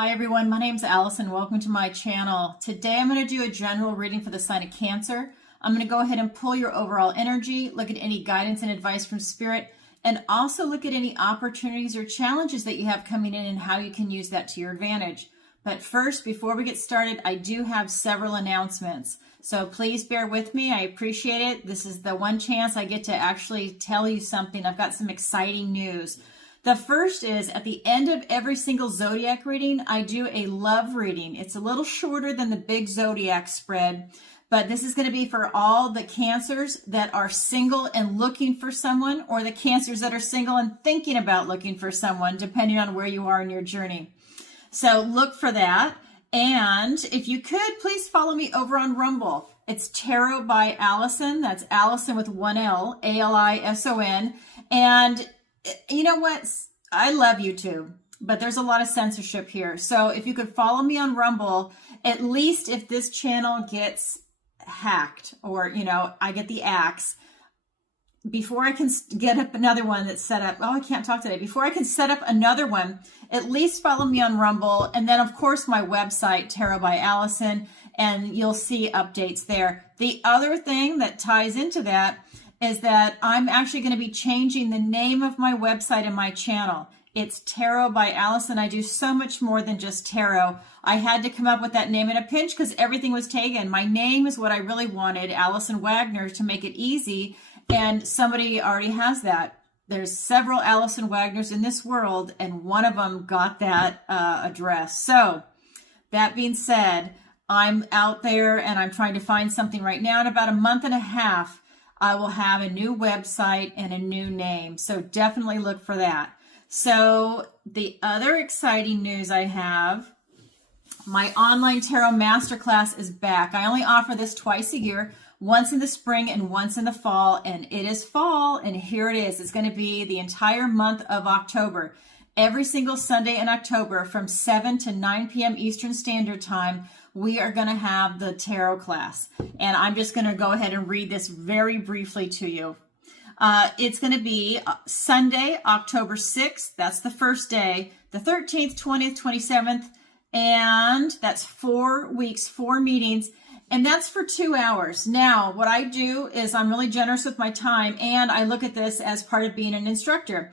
Hi everyone, my name's Allison. Welcome to my channel. Today I'm going to do a general reading for the sign of Cancer. I'm going to go ahead and pull your overall energy, look at any guidance and advice from Spirit, and also look at any opportunities or challenges that you have coming in and how you can use that to your advantage. But first, before we get started, I do have several announcements. So please bear with me. I appreciate it. This is the one chance I get to actually tell you something. I've got some exciting news. The first is at the end of every single zodiac reading, I do a love reading. It's a little shorter than the big zodiac spread, but this is going to be for all the Cancers that are single and looking for someone, or the Cancers that are single and thinking about looking for someone, depending on where you are in your journey. So look for that. And if you could, please follow me over on Rumble. It's Tarot by Allison. That's Allison with one L, A-L-I-S-O-N. And you know what? I love YouTube, but there's a lot of censorship here. So if you could follow me on Rumble, at least if this channel gets hacked or, I get the axe, before I can get up another one that's set up, I can't talk today. Before I can set up another one, at least follow me on Rumble. And then, of course, my website, Tarot by Allison, and you'll see updates there. The other thing that ties into that is that I'm actually going to be changing the name of my website and my channel. It's Tarot by Allison. I do so much more than just tarot. I had to come up with that name in a pinch because everything was taken. My name is what I really wanted, Allison Wagner, to make it easy, and somebody already has that. There's several Allison Wagners in this world, and one of them got that address. So that being said, I'm out there and I'm trying to find something right now. In about a month and a half, I will have a new website and a new name. So definitely look for that. So the other exciting news I have, my online tarot masterclass is back. I only offer this twice a year, once in the spring and once in the fall. And it is fall, and here it is. It's going to be the entire month of October. Every single Sunday in October from 7 to 9 p.m. Eastern Standard Time, we are going to have the tarot class. And I'm just going to go ahead and read this very briefly to you. It's going to be Sunday, October 6th. That's the first day. The 13th, 20th, 27th. And that's 4 weeks, 4 meetings. And that's for 2 hours. Now, what I do is I'm really generous with my time, and I look at this as part of being an instructor.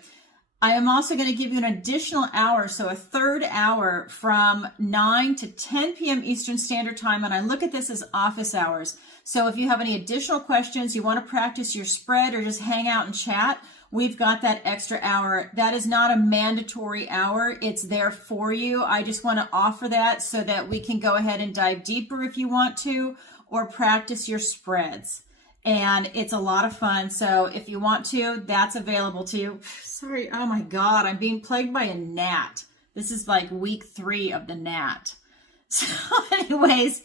I am also going to give you an additional hour, so a third hour from 9 to 10 p.m. Eastern Standard Time, and I look at this as office hours. So if you have any additional questions, you want to practice your spread or just hang out and chat, we've got that extra hour. That is not a mandatory hour. It's there for you. I just want to offer that so that we can go ahead and dive deeper if you want to, or practice your spreads. And it's a lot of fun. So if you want to, that's available to you. Sorry, oh my God, I'm being plagued by a gnat. This is like week 3 of the gnat. So anyways,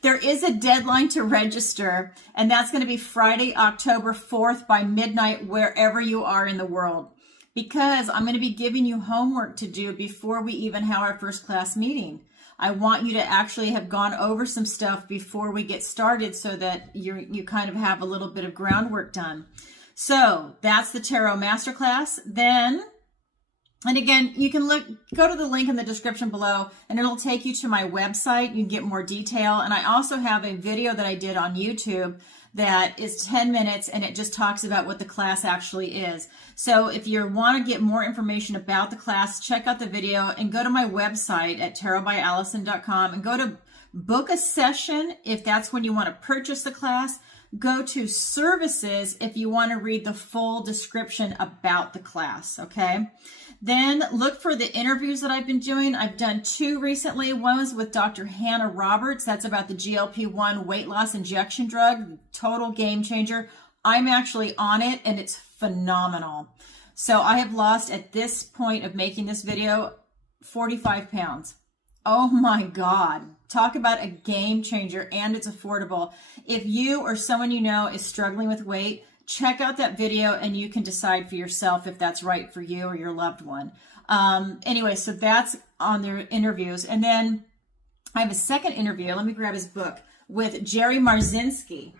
there is a deadline to register, and that's going to be Friday, October 4th by midnight, wherever you are in the world, because I'm going to be giving you homework to do before we even have our first class meeting. I want you to actually have gone over some stuff before we get started so that you kind of have a little bit of groundwork done. So that's the Tarot Masterclass. Then, and again, you can go to the link in the description below, and it'll take you to my website. You can get more detail. And I also have a video that I did on YouTube that is 10 minutes, and it just talks about what the class actually is. So if you want to get more information about the class, check out the video and go to my website at tarotbyallison.com and go to book a session if that's when you want to purchase the class. Go to services if you want to read the full description about the class, okay? Then look for the interviews that I've been doing. I've done 2 recently. One was with Dr. Hannah Roberts. That's about the GLP-1 weight loss injection drug. Total game changer. I'm actually on it, and it's phenomenal. So I have lost, at this point of making this video, 45 pounds. Oh my God. Talk about a game changer, and it's affordable. If you or someone you know is struggling with weight, check out that video and you can decide for yourself if that's right for you or your loved one. Anyway, so that's on their interviews. And then I have a second interview. Let me grab his book, with Jerry Marzinski.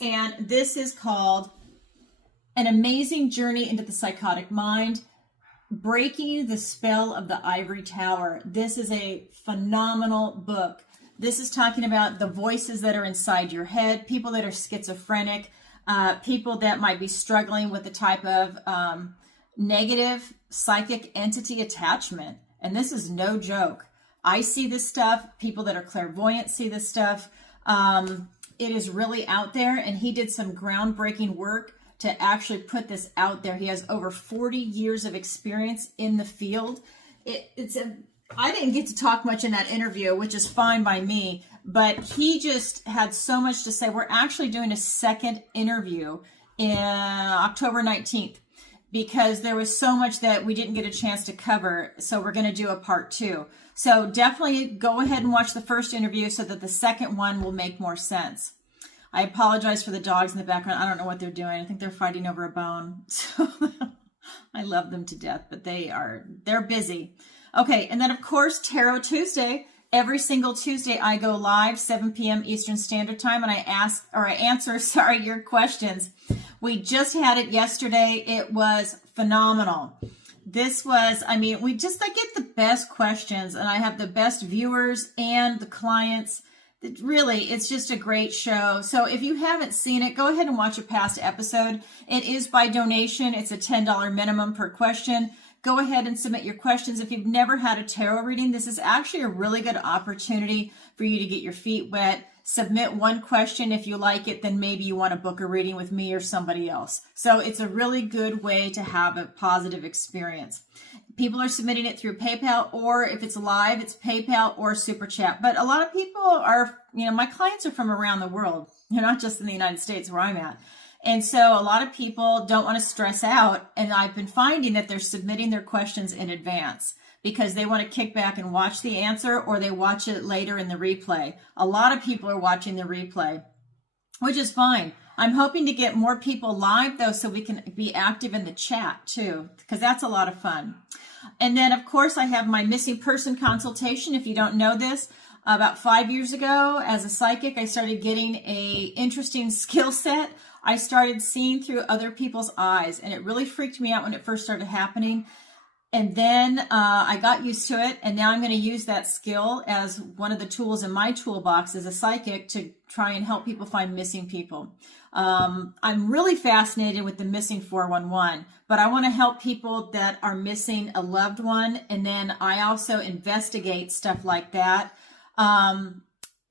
And this is called An Amazing Journey into the Psychotic Mind. Breaking the Spell of the Ivory Tower. This is a phenomenal book. This is talking about the voices that are inside your head, people that are schizophrenic, people that might be struggling with the type of negative psychic entity attachment. And this is no joke. I see this stuff. People that are clairvoyant see this stuff. It is really out there, and he did some groundbreaking work to actually put this out there. He has over 40 years of experience in the field. I didn't get to talk much in that interview, which is fine by me, but he just had so much to say. We're actually doing a second interview in October 19th because there was so much that we didn't get a chance to cover. So we're going to do a part 2. So definitely go ahead and watch the first interview so that the second one will make more sense. I apologize for the dogs in the background. I don't know what they're doing. I think they're fighting over a bone. So I love them to death, but they're busy. Okay, and then of course, Tarot Tuesday. Every single Tuesday I go live 7 p.m. Eastern Standard Time, and I answer your questions. We just had it yesterday. It was phenomenal. This was, I get the best questions, and I have the best viewers and the clients. Really, it's just a great show. So if you haven't seen it, go ahead and watch a past episode. It is by donation. It's a $10 minimum per question. Go ahead and submit your questions. If you've never had a tarot reading, this is actually a really good opportunity for you to get your feet wet. Submit one question. If you like it, then maybe you want to book a reading with me or somebody else. So it's a really good way to have a positive experience. People are submitting it through PayPal, or if it's live, it's PayPal or Super Chat. But a lot of people are, my clients are from around the world. They're not just in the United States where I'm at. And so a lot of people don't want to stress out. And I've been finding that they're submitting their questions in advance because they want to kick back and watch the answer, or they watch it later in the replay. A lot of people are watching the replay, which is fine. I'm hoping to get more people live, though, so we can be active in the chat, too, because that's a lot of fun. And then, of course, I have my missing person consultation. If you don't know this, about 5 years ago, as a psychic, I started getting a interesting skill set. I started seeing through other people's eyes, and it really freaked me out when it first started happening. And then I got used to it, and now I'm going to use that skill as one of the tools in my toolbox as a psychic to try and help people find missing people. I'm really fascinated with the missing 411, but I want to help people that are missing a loved one, and then I also investigate stuff like that.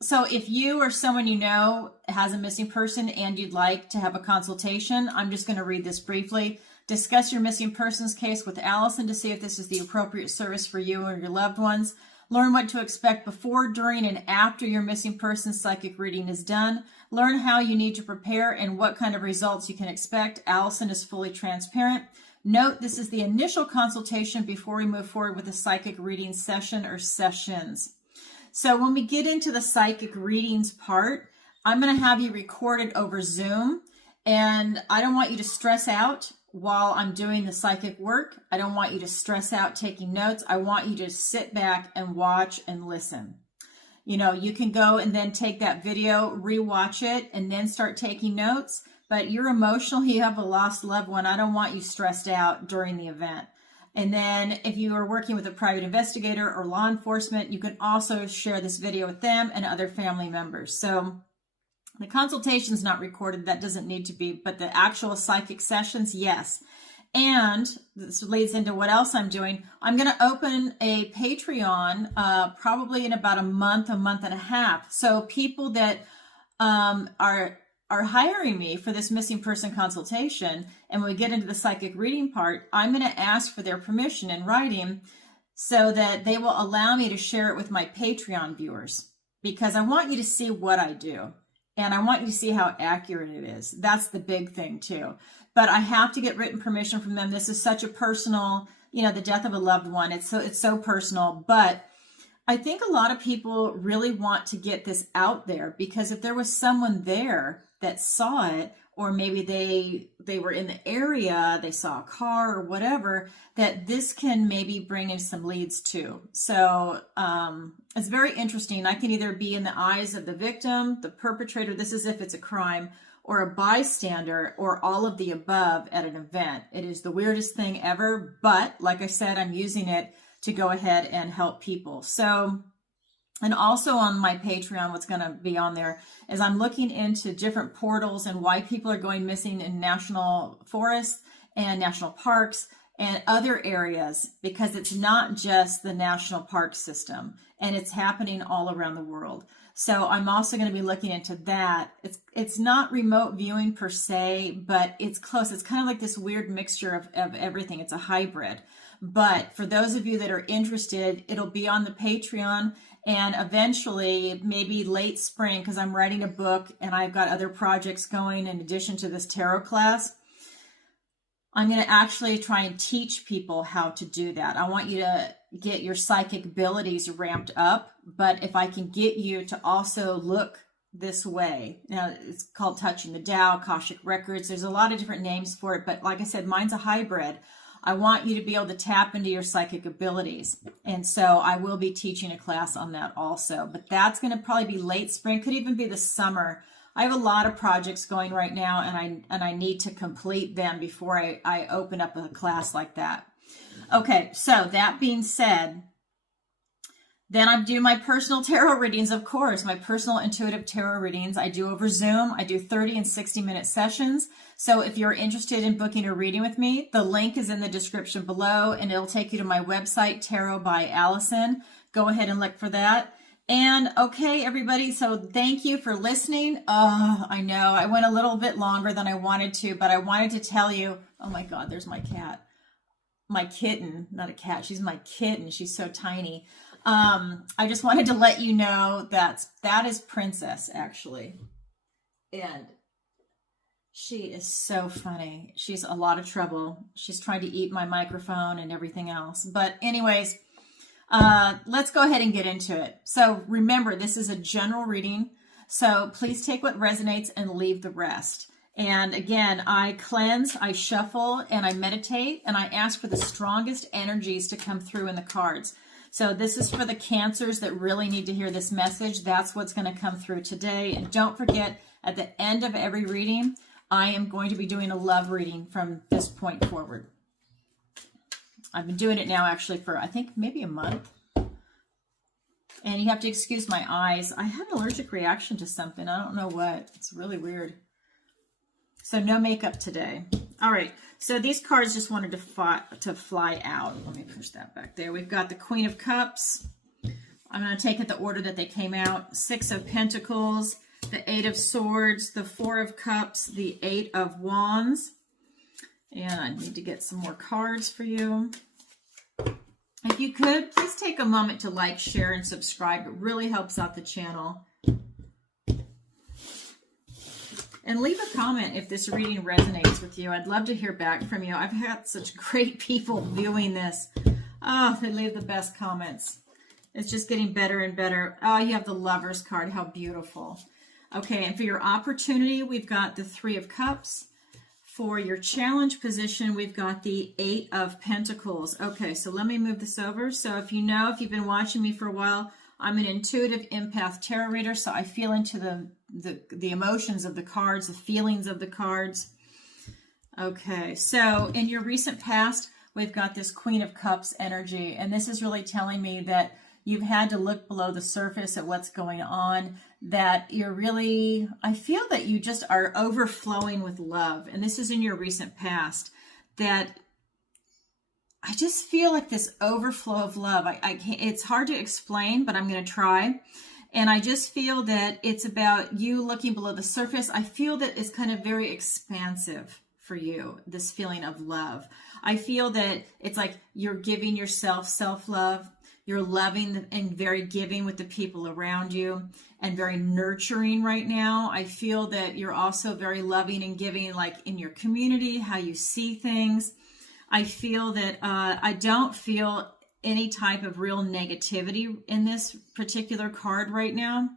So if you or someone you know has a missing person and you'd like to have a consultation, I'm just going to read this briefly. Discuss your missing persons case with Allison to see if this is the appropriate service for you or your loved ones. Learn what to expect before, during, and after your missing persons psychic reading is done. Learn how you need to prepare and what kind of results you can expect. Allison is fully transparent. Note, this is the initial consultation before we move forward with a psychic reading session or sessions. So when we get into the psychic readings part, I'm going to have you recorded over Zoom, and I don't want you to stress out while I'm doing the psychic work. I don't want you to stress out taking notes. I want you to sit back and watch and listen. You can go and then take that video, rewatch it, and then start taking notes. But you're emotional. You have a lost loved one. I don't want you stressed out during the event. And then if you are working with a private investigator or law enforcement, you can also share this video with them and other family members. So the consultation is not recorded. That doesn't need to be, but the actual psychic sessions, yes. And this leads into what else I'm doing. I'm going to open a Patreon probably in about a month and a half. So people that are hiring me for this missing person consultation, and when we get into the psychic reading part, I'm going to ask for their permission in writing so that they will allow me to share it with my Patreon viewers, because I want you to see what I do. And I want you to see how accurate it is. That's the big thing too. But I have to get written permission from them. This is such a personal, the death of a loved one. It's so personal. But I think a lot of people really want to get this out there, because if there was someone there that saw it, or maybe they were in the area, they saw a car or whatever, that this can maybe bring in some leads too. So it's very interesting. I can either be in the eyes of the victim, the perpetrator, this is if it's a crime, or a bystander or all of the above at an event. It is the weirdest thing ever, but like I said, I'm using it to go ahead and help people. So, and also on my Patreon, what's going to be on there is I'm looking into different portals and why people are going missing in national forests and national parks and other areas, because it's not just the national park system, and it's happening all around the world. So I'm also going to be looking into that. It's not remote viewing per se, but it's close. It's kind of like this weird mixture of everything. It's a hybrid. But for those of you that are interested, it'll be on the Patreon, and eventually, maybe late spring, because I'm writing a book and I've got other projects going in addition to this tarot class, I'm going to actually try and teach people how to do that. I want you to get your psychic abilities ramped up, but if I can get you to also look this way, now it's called Touching the Tao, Akashic Records. There's a lot of different names for it, but like I said, mine's a hybrid. I want you to be able to tap into your psychic abilities. And so I will be teaching a class on that also, but that's going to probably be late spring, could even be the summer. I have a lot of projects going right now, and I need to complete them before I open up a class like that. Okay, so that being said, then I do my personal tarot readings, of course, my personal intuitive tarot readings. I do over Zoom. I do 30 and 60-minute sessions. So if you're interested in booking a reading with me, the link is in the description below, and it'll take you to my website, Tarot by Allison. Go ahead and look for that. And okay, everybody, so thank you for listening. Oh, I know I went a little bit longer than I wanted to, but I wanted to tell you, oh my God, there's my cat. My kitten, not a cat, she's my kitten. She's so tiny. I just wanted to let you know that is Princess, actually. And she is so funny. She's a lot of trouble. She's trying to eat my microphone and everything else. But anyways, let's go ahead and get into it. So remember, this is a general reading. So please take what resonates and leave the rest. And again, I cleanse, I shuffle, and I meditate, and I ask for the strongest energies to come through in the cards. So this is for the Cancers that really need to hear this message. That's what's going to come through today. And don't forget, at the end of every reading, I am going to be doing a love reading from this point forward. I've been doing it now actually for, I think, maybe a month. And you have to excuse my eyes. I had an allergic reaction to something. I don't know what. It's really weird. So no makeup today. All right. So these cards just wanted to fly out. Let me push that back there. We've got the Queen of Cups. I'm going to take it the order that they came out. Six of Pentacles, the Eight of Swords, the Four of Cups, the Eight of Wands. And I need to get some more cards for you. If you could, please take a moment to like, share, and subscribe. It really helps out the channel. And leave a comment if this reading resonates with you. I'd love to hear back from you. I've had such great people viewing this. Oh, they leave the best comments. It's just getting better and better. Oh, you have the Lovers card. How beautiful. Okay, and for your opportunity, we've got the Three of Cups. For your challenge position, we've got the Eight of Pentacles. Okay, so let me move this over. So if you've been watching me for a while, I'm an intuitive empath tarot reader, so I feel into the emotions of the cards, the feelings of the cards. Okay, so in your recent past, we've got this Queen of Cups energy, and this is really telling me that you've had to look below the surface at what's going on, that you're really, I feel that you just are overflowing with love, and this is in your recent past, that I just feel like this overflow of love. I can't, it's hard to explain, but I'm going to try. And I just feel that it's about you looking below the surface. I feel that it's kind of very expansive for you, this feeling of love. I feel that it's like you're giving yourself self-love. You're loving and very giving with the people around you and very nurturing right now. I feel that you're also very loving and giving, like in your community, how you see things. I feel that I don't feel any type of real negativity in this particular card right now.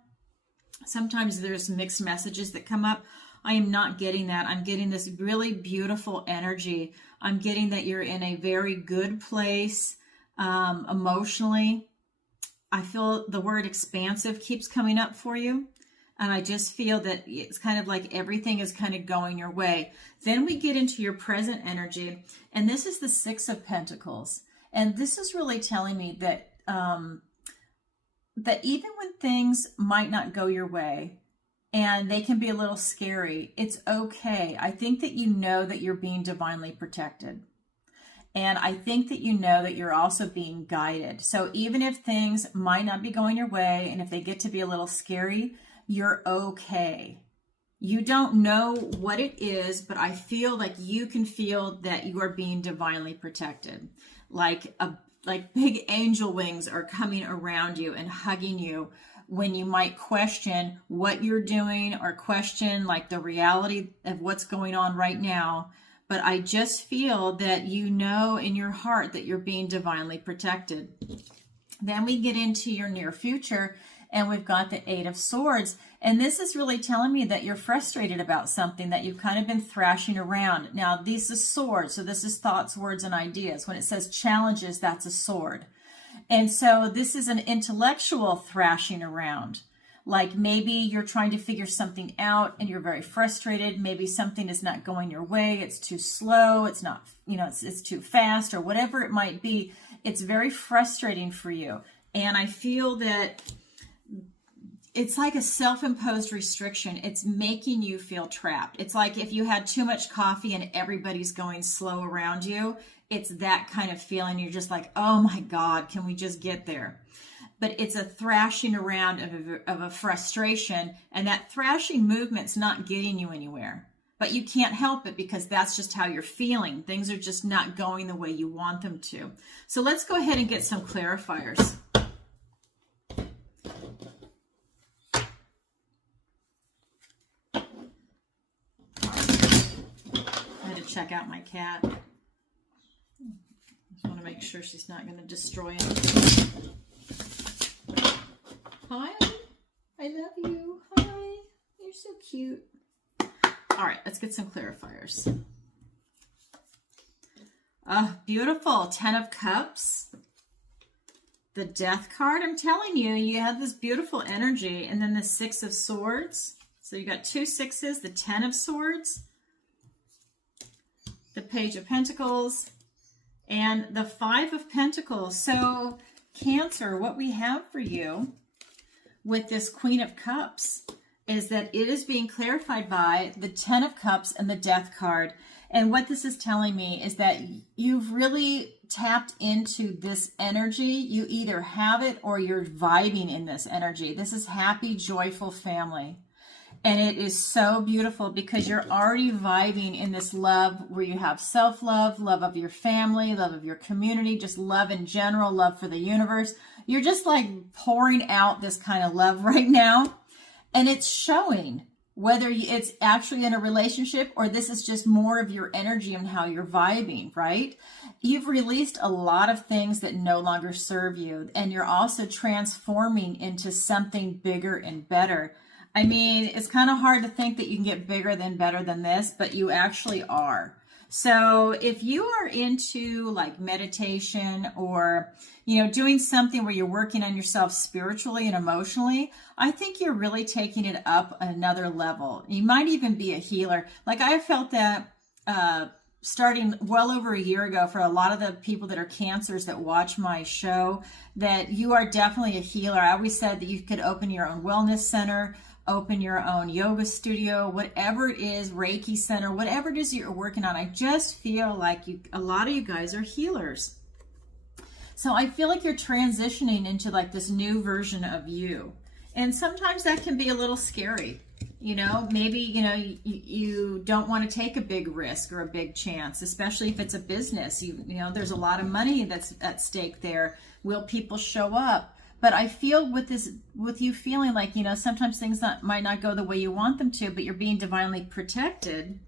Sometimes there's mixed messages that come up. I am not getting that. I'm getting this really beautiful energy. I'm getting that you're in a very good place emotionally. I feel the word expansive keeps coming up for you. And I just feel that it's kind of like everything is kind of going your way. Then we get into your present energy, and this is the Six of Pentacles. And this is really telling me that that even when things might not go your way and they can be a little scary, it's okay. I think that you know that you're being divinely protected. And I think that you know that you're also being guided. So even if things might not be going your way, and if they get to be a little scary, you're okay. You don't know what it is, but I feel like you can feel that you are being divinely protected. Like big angel wings are coming around you and hugging you when you might question what you're doing or question like the reality of what's going on right now. But I just feel that you know in your heart that you're being divinely protected. Then we get into your near future, and we've got the Eight of Swords. And this is really telling me that you're frustrated about something, that you've kind of been thrashing around. Now, this is swords, so this is thoughts, words, and ideas. When it says challenges, that's a sword. And so this is an intellectual thrashing around. Like maybe you're trying to figure something out and you're very frustrated. Maybe something is not going your way. It's too slow. It's not, it's too fast, or whatever it might be. It's very frustrating for you. And I feel that it's like a self-imposed restriction. It's making you feel trapped. It's like if you had too much coffee and everybody's going slow around you. It's that kind of feeling. You're just like, oh my God, can we just get there? But it's a thrashing around of a frustration, and that thrashing movement's not getting you anywhere. But you can't help it because that's just how you're feeling. Things are just not going the way you want them to. So let's go ahead and get some clarifiers. I had to check out my cat. Just want to make sure she's not going to destroy anything. Hi, I love you. Hi, you're so cute. All right, let's get some clarifiers. Beautiful. 10 of Cups. The Death card. I'm telling you, you have this beautiful energy. And then the 6 of Swords. So you got 2 sixes, the 10 of Swords, the Page of Pentacles, and the 5 of Pentacles. So Cancer, what we have for you with this Queen of Cups is that it is being clarified by the 10 of Cups and the Death card. And what this is telling me is that you've really tapped into this energy. You either have it or you're vibing in this energy. This is happy, joyful family. And it is so beautiful because you're already vibing in this love where you have self-love, love of your family, love of your community, just love in general, love for the universe. You're just like pouring out this kind of love right now. And it's showing whether it's actually in a relationship or this is just more of your energy and how you're vibing, right? You've released a lot of things that no longer serve you. And you're also transforming into something bigger and better. I mean, it's kind of hard to think that you can get bigger than better than this, but you actually are. So if you are into like meditation or, doing something where you're working on yourself spiritually and emotionally, I think you're really taking it up another level. You might even be a healer. Like I felt that starting well over a year ago for a lot of the people that are Cancers that watch my show, that you are definitely a healer. I always said that you could open your own wellness center, open your own yoga studio, whatever it is, Reiki center, whatever it is you're working on. I just feel like a lot of you guys are healers. So I feel like you're transitioning into like this new version of you. And sometimes that can be a little scary. Maybe, you don't want to take a big risk or a big chance, especially if it's a business. There's a lot of money that's at stake there. Will people show up? But I feel with you feeling like, sometimes things might not go the way you want them to, but you're being divinely protected.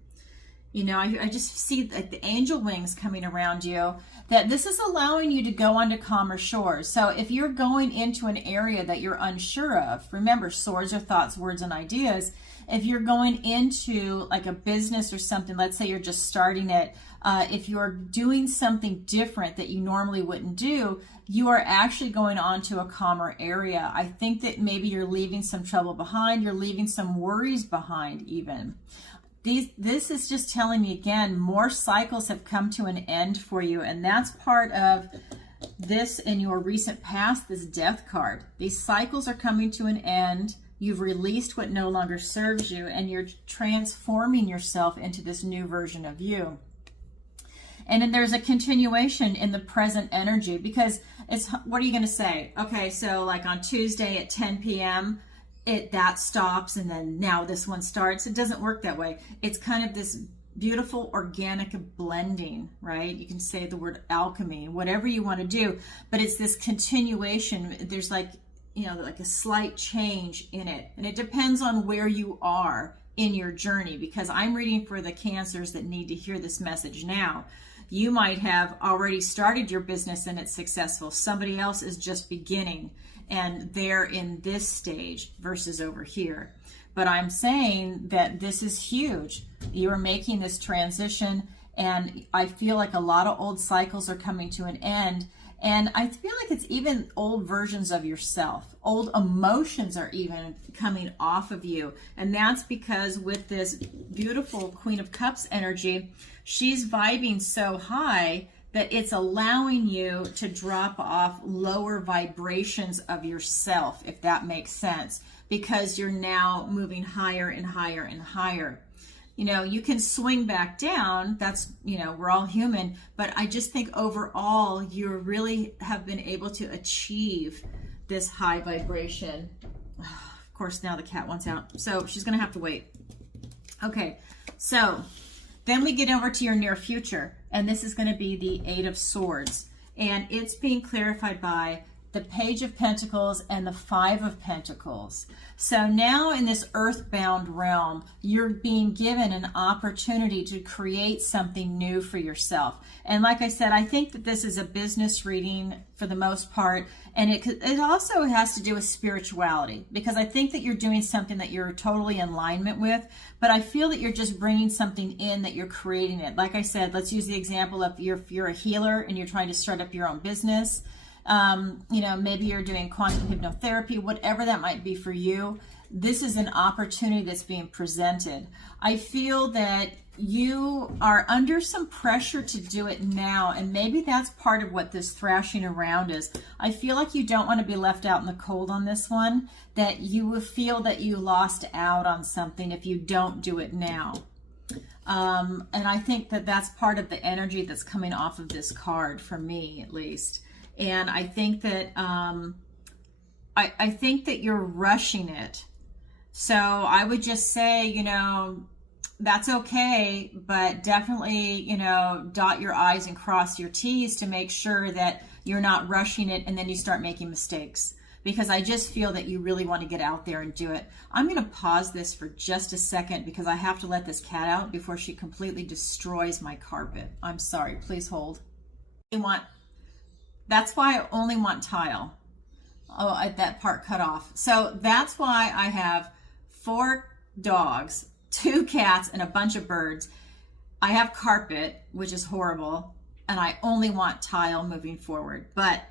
You know, I just see like the angel wings coming around you, that this is allowing you to go onto calmer shores. So if you're going into an area that you're unsure of, remember, swords are thoughts, words, and ideas. If you're going into like a business or something, let's say you're just starting it, if you're doing something different that you normally wouldn't do, you are actually going on to a calmer area. I think that maybe you're leaving some trouble behind, you're leaving some worries behind even. This is just telling me again, more cycles have come to an end for you, and that's part of this in your recent past, this death card. These cycles are coming to an end. You've released what no longer serves you, and you're transforming yourself into this new version of you. And then there's a continuation in the present energy, because it's, what are you going to say? Okay, so like on Tuesday at 10 p.m., that stops, and then now this one starts. It doesn't work that way. It's kind of this beautiful organic blending, right? You can say the word alchemy, whatever you want to do, but it's this continuation. There's like, you know, like a slight change in it, and it depends on where you are in your journey, because I'm reading for the Cancers that need to hear this message now. You might have already started your business and it's successful. Somebody else is just beginning, and they're in this stage versus over here. But I'm saying that this is huge. You're making this transition, and I feel like a lot of old cycles are coming to an end. And I feel like it's even old versions of yourself. Old emotions are even coming off of you. And that's because with this beautiful Queen of Cups energy, she's vibing so high that it's allowing you to drop off lower vibrations of yourself, if that makes sense, because you're now moving higher and higher and higher. You know, you can swing back down. That's, you know, we're all human, but I just think overall you really have been able to achieve this high vibration. Of course, now the cat wants out, so she's going to have to wait. Okay, so then we get over to your near future, and this is going to be the Eight of Swords, and it's being clarified by the Page of Pentacles and the Five of Pentacles. So now in this earthbound realm, you're being given an opportunity to create something new for yourself. And like I said, I think that this is a business reading for the most part, and it also has to do with spirituality, because I think that you're doing something that you're totally in alignment with, but I feel that you're just bringing something in, that you're creating it. Like I said, let's use the example of if you're a healer and you're trying to start up your own business. You know, maybe you're doing quantum hypnotherapy, whatever that might be for you. This is an opportunity that's being presented. I feel that you are under some pressure to do it now, and maybe that's part of what this thrashing around is. I feel like you don't want to be left out in the cold on this one, that you will feel that you lost out on something if you don't do it now. And I think that that's part of the energy that's coming off of this card, for me at least. And I think that I think that you're rushing it. So I would just say, you know, that's okay, but definitely, you know, dot your I's and cross your T's to make sure that you're not rushing it and then you start making mistakes. Because I just feel that you really want to get out there and do it. I'm going to pause this for just a second because I have to let this cat out before she completely destroys my carpet. I'm sorry, please hold. That's why I only want tile. Oh, that part cut off. So that's why I have 4 dogs, 2 cats, and a bunch of birds. I have carpet, which is horrible, and I only want tile moving forward. But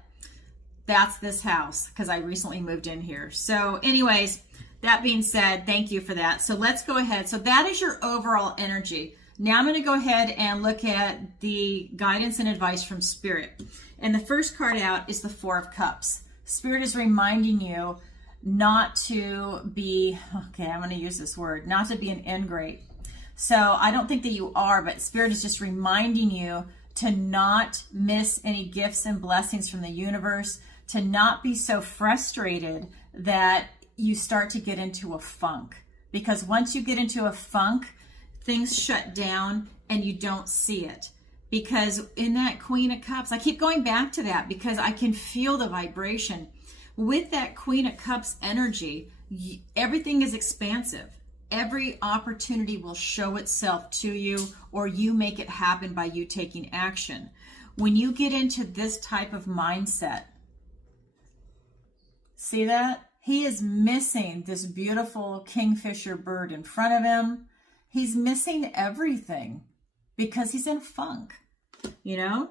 that's this house because I recently moved in here. So anyways, that being said, thank you for that. So let's go ahead. So that is your overall energy. Now I'm going to go ahead and look at the guidance and advice from Spirit. And the first card out is the Four of Cups. Spirit is reminding you not to be, okay, I'm going to use this word, not to be an ingrate. So I don't think that you are, but Spirit is just reminding you to not miss any gifts and blessings from the universe, to not be so frustrated that you start to get into a funk. Because once you get into a funk, things shut down and you don't see it. Because in that Queen of Cups, I keep going back to that because I can feel the vibration. With that Queen of Cups energy, everything is expansive. every opportunity will show itself to you, or you make it happen by you taking action. When you get into this type of mindset, see that? He is missing this beautiful kingfisher bird in front of him. He's missing everything because he's in funk, you know?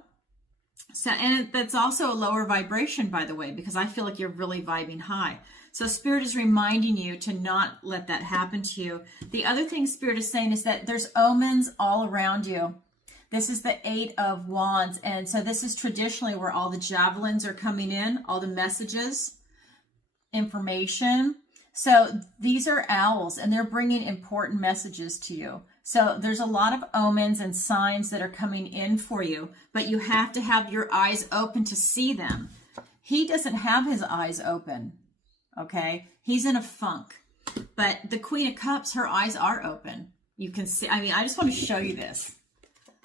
So, and that's also a lower vibration, by the way, because I feel like you're really vibing high. So Spirit is reminding you to not let that happen to you. The other thing Spirit is saying is that there's omens all around you. This is the 8 of Wands. And so this is traditionally where all the javelins are coming in, all the messages, information. So these are owls, and they're bringing important messages to you. So there's a lot of omens and signs that are coming in for you, but you have to have your eyes open to see them. He doesn't have his eyes open, okay? He's in a funk. But the Queen of Cups, her eyes are open. You can see, I mean, I just want to show you this.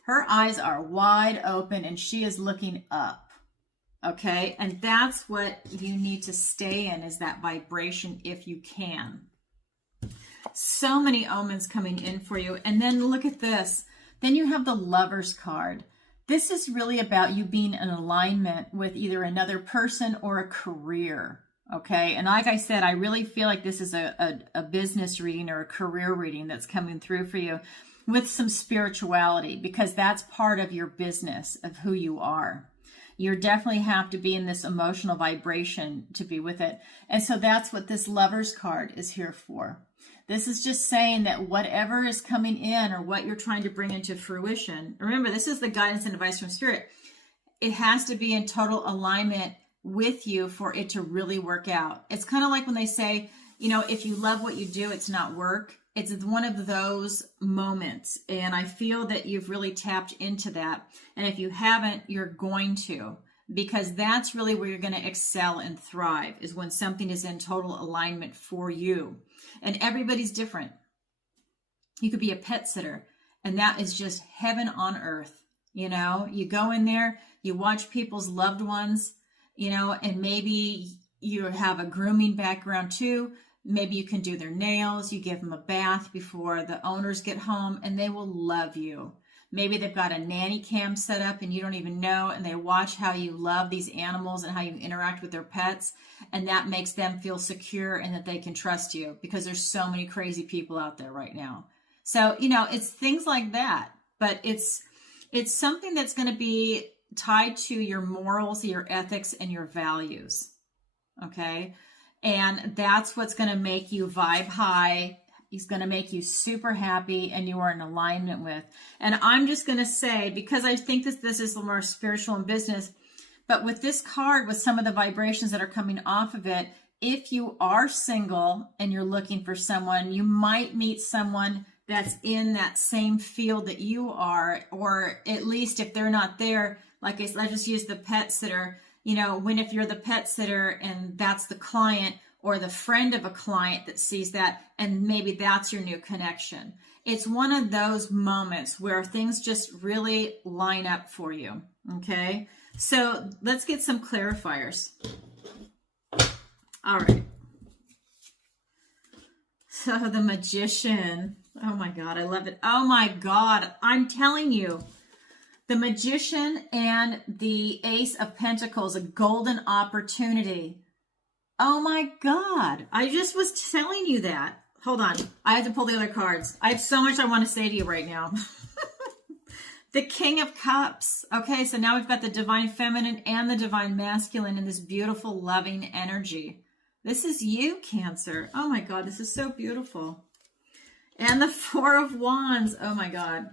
Her eyes are wide open, and she is looking up. Okay, and that's what you need to stay in, is that vibration if you can. So many omens coming in for you. And then look at this. Then you have the Lover's card. This is really about you being in alignment with either another person or a career. Okay, and like I said, I really feel like this is a business reading or a career reading that's coming through for you with some spirituality, because that's part of your business, of who you are. You definitely have to be in this emotional vibration to be with it. And so that's what this Lover's card is here for. This is just saying that whatever is coming in, or what you're trying to bring into fruition, remember, this is the guidance and advice from Spirit. It has to be in total alignment with you for it to really work out. It's kind of like when they say, you know, if you love what you do, it's not work. It's one of those moments, and I feel that you've really tapped into that. And if you haven't, you're going to, because that's really where you're going to excel and thrive, is when something is in total alignment for you. And everybody's different. You could be a pet sitter, and that is just heaven on earth. You know, you go in there, you watch people's loved ones, you know, and maybe you have a grooming background too. Maybe you can do their nails, you give them a bath before the owners get home, and they will love you. Maybe they've got a nanny cam set up and you don't even know, and they watch how you love these animals and how you interact with their pets, and that makes them feel secure and that they can trust you, because there's so many crazy people out there right now. So, you know, it's things like that, but it's something that's going to be tied to your morals, your ethics, and your values, okay? And that's what's going to make you vibe high. He's going to make you super happy, and you are in alignment with. And I'm just going to say, because I think this is more spiritual and business, but with this card, with some of the vibrations that are coming off of it, if you are single and you're looking for someone, you might meet someone that's in that same field that you are, or at least if they're not there, like I just use the pet sitter. You know, if you're the pet sitter and that's the client or the friend of a client that sees that, and maybe that's your new connection. It's one of those moments where things just really line up for you, okay? So let's get some clarifiers. All right. So the Magician. Oh my God, I love it. Oh my God, I'm telling you. The Magician and the Ace of Pentacles, a golden opportunity. Oh my God. I just was telling you that. Hold on. I have to pull the other cards. I have so much I want to say to you right now. The King of Cups. Okay, so now we've got the Divine Feminine and the Divine Masculine in this beautiful, loving energy. This is you, Cancer. Oh my God, this is so beautiful. And the Four of Wands. Oh my God.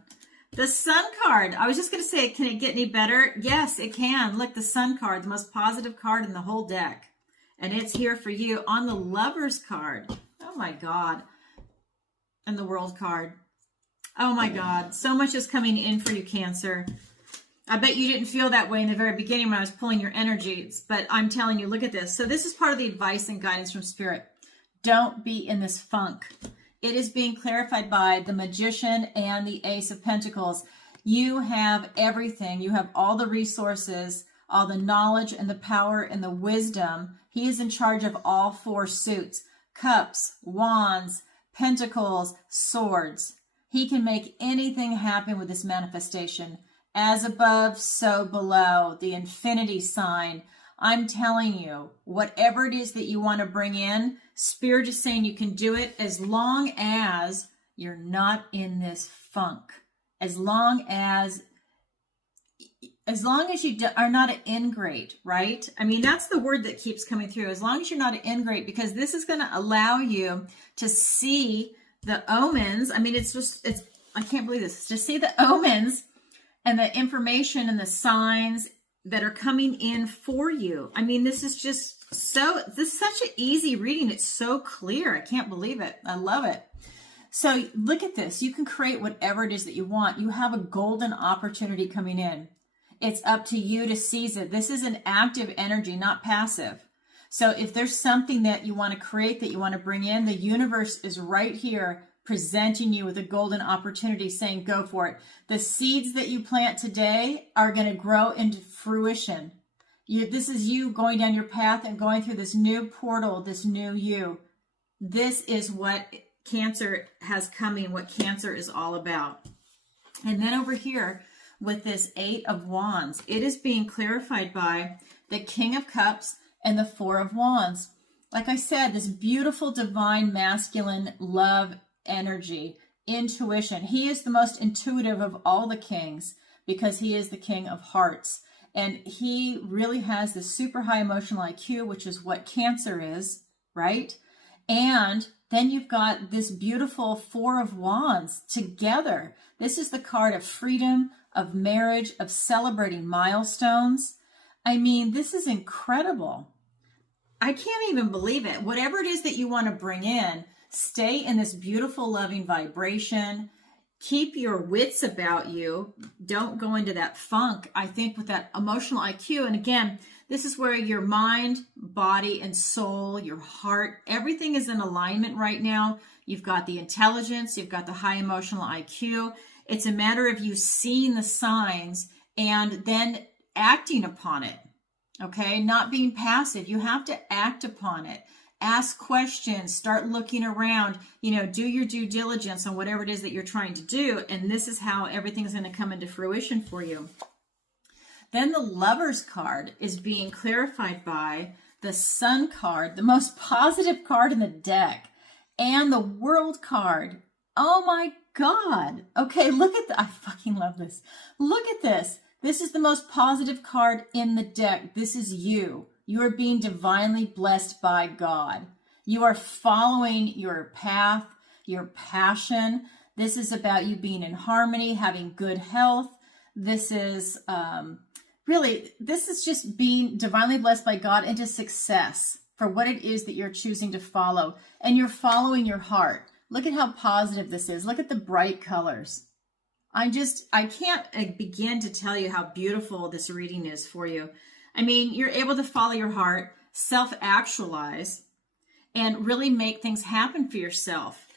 The Sun card. I was just going to say, can it get any better? Yes, it can. Look, the Sun card, the most positive card in the whole deck. And it's here for you on the Lovers card. Oh my God. And the World card. Oh my God. So much is coming in for you, Cancer. I bet you didn't feel that way in the very beginning when I was pulling your energies, but I'm telling you, look at this. So this is part of the advice and guidance from Spirit. Don't be in this funk. It is being clarified by the Magician and the Ace of Pentacles. You have everything. You have all the resources, all the knowledge and the power and the wisdom. He is in charge of all four suits. Cups, Wands, Pentacles, Swords. He can make anything happen with this manifestation. As above, so below. The infinity sign. I'm telling you, whatever it is that you want to bring in, Spirit is saying you can do it as long as you're not in this funk. As long as you are not an ingrate, right? I mean, that's the word that keeps coming through. As long as you're not an ingrate, because this is going to allow you to see the omens. I mean, I can't believe this. To see the omens and the information and the signs that are coming in for you. I mean, this is such an easy reading. It's so clear. I can't believe it. I love it. So look at this. You can create whatever it is that you want. You have a golden opportunity coming in. It's up to you to seize it. This is an active energy, not passive. So if there's something that you want to create, that you want to bring in, the universe is right here presenting you with a golden opportunity, saying go for it. The seeds that you plant today are going to grow into fruition. This is you going down your path and going through this new portal, this new you. This is what Cancer has coming, what Cancer is all about. And then over here with this 8 of Wands, it is being clarified by the King of Cups and the 4 of Wands. Like I said, this beautiful divine masculine love energy, intuition. He is the most intuitive of all the kings because he is the King of Hearts. And he really has this super high emotional IQ, which is what Cancer is, right? And then you've got this beautiful 4 of Wands together. This is the card of freedom, of marriage, of celebrating milestones. I mean, this is incredible. I can't even believe it. Whatever it is that you want to bring in, stay in this beautiful, loving vibration. Keep your wits about you. Don't go into that funk, I think, with that emotional IQ. And again, this is where your mind, body, and soul, your heart, everything is in alignment right now. You've got the intelligence. You've got the high emotional IQ. It's a matter of you seeing the signs and then acting upon it. Okay? Not being passive. You have to act upon it. Ask questions, start looking around, do your due diligence on whatever it is that you're trying to do. And this is how everything's going to come into fruition for you. Then the Lover's card is being clarified by the Sun card, the most positive card in the deck, and the World card. Oh my God. Okay, look at that. I fucking love this. Look at this. This is the most positive card in the deck. This is you. You are being divinely blessed by God. You are following your path, your passion. This is about you being in harmony, having good health. This is just being divinely blessed by God into success for what it is that you're choosing to follow. And you're following your heart. Look at how positive this is. Look at the bright colors. I can't begin to tell you how beautiful this reading is for you. I mean, you're able to follow your heart, self-actualize, and really make things happen for yourself.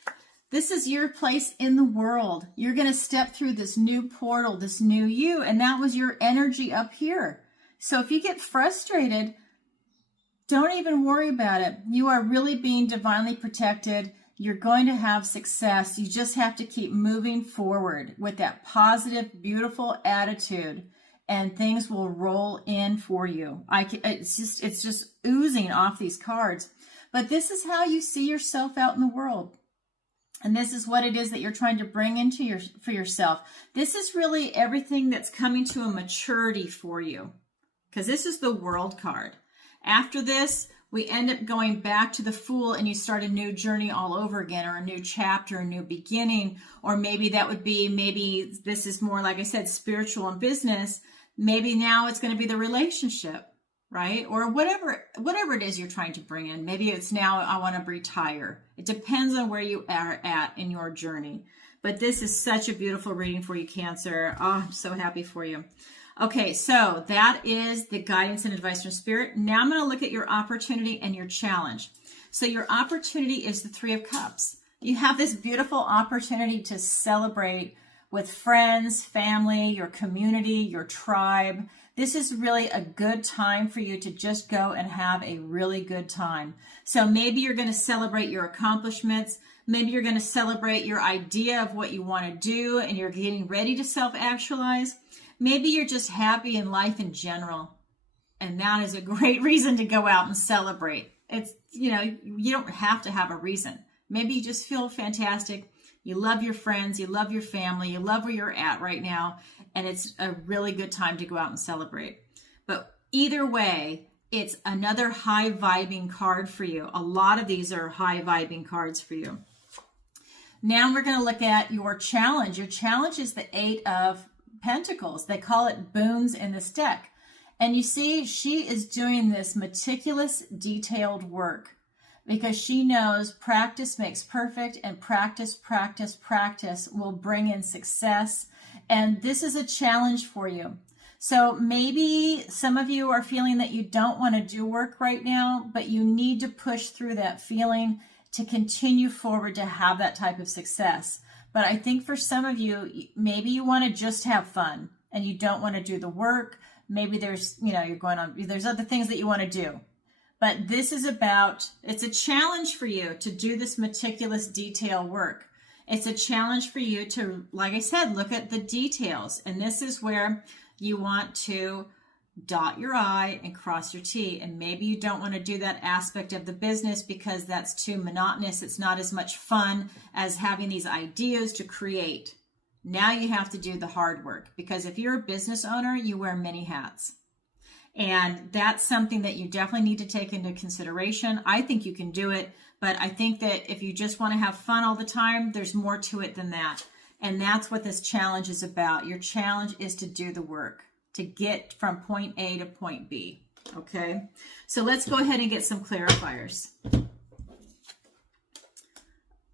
This is your place in the world. You're going to step through this new portal, this new you, and that was your energy up here. So if you get frustrated, don't even worry about it. You are really being divinely protected. You're going to have success. You just have to keep moving forward with that positive, beautiful attitude. And things will roll in for you. It's just oozing off these cards. But this is how you see yourself out in the world. And this is what it is that you're trying to bring into for yourself. This is really everything that's coming to a maturity for you. Because this is the World card. After this, we end up going back to the Fool and you start a new journey all over again, or a new chapter, a new beginning. Or maybe this is more, like I said, spiritual and business. Maybe now it's going to be the relationship, right? Or whatever it is you're trying to bring in. Maybe it's now I want to retire. It depends on where you are at in your journey. But this is such a beautiful reading for you, Cancer. Oh, I'm so happy for you. Okay, so that is the guidance and advice from Spirit. Now I'm going to look at your opportunity and your challenge. So your opportunity is the 3 of Cups. You have this beautiful opportunity to celebrate with friends, family, your community, your tribe. This is really a good time for you to just go and have a really good time. So maybe you're going to celebrate your accomplishments. Maybe you're going to celebrate your idea of what you want to do and you're getting ready to self-actualize. Maybe you're just happy in life in general. And that is a great reason to go out and celebrate. It's, you know, you don't have to have a reason. Maybe you just feel fantastic. You love your friends, you love your family, you love where you're at right now, and it's a really good time to go out and celebrate. But either way, it's another high vibing card for you. A lot of these are high vibing cards for you. Now we're going to look at your challenge. Your challenge is the 8 of Pentacles. They call it boons in this deck. And you see, she is doing this meticulous, detailed work, because she knows practice makes perfect, and practice, practice, practice will bring in success. And this is a challenge for you. So maybe some of you are feeling that you don't want to do work right now, but you need to push through that feeling to continue forward to have that type of success. But I think for some of you, maybe you want to just have fun and you don't want to do the work. Maybe there's, you know, there's other things that you want to do. But this is it's a challenge for you to do this meticulous detail work. It's a challenge for you to, like I said, look at the details. And this is where you want to dot your I and cross your T. And maybe you don't want to do that aspect of the business because that's too monotonous. It's not as much fun as having these ideas to create. Now you have to do the hard work, because if you're a business owner, you wear many hats. And that's something that you definitely need to take into consideration. I think you can do it, but I think that if you just want to have fun all the time, there's more to it than that. And that's what this challenge is about. Your challenge is to do the work, to get from point A to point B. Okay, so let's go ahead and get some clarifiers.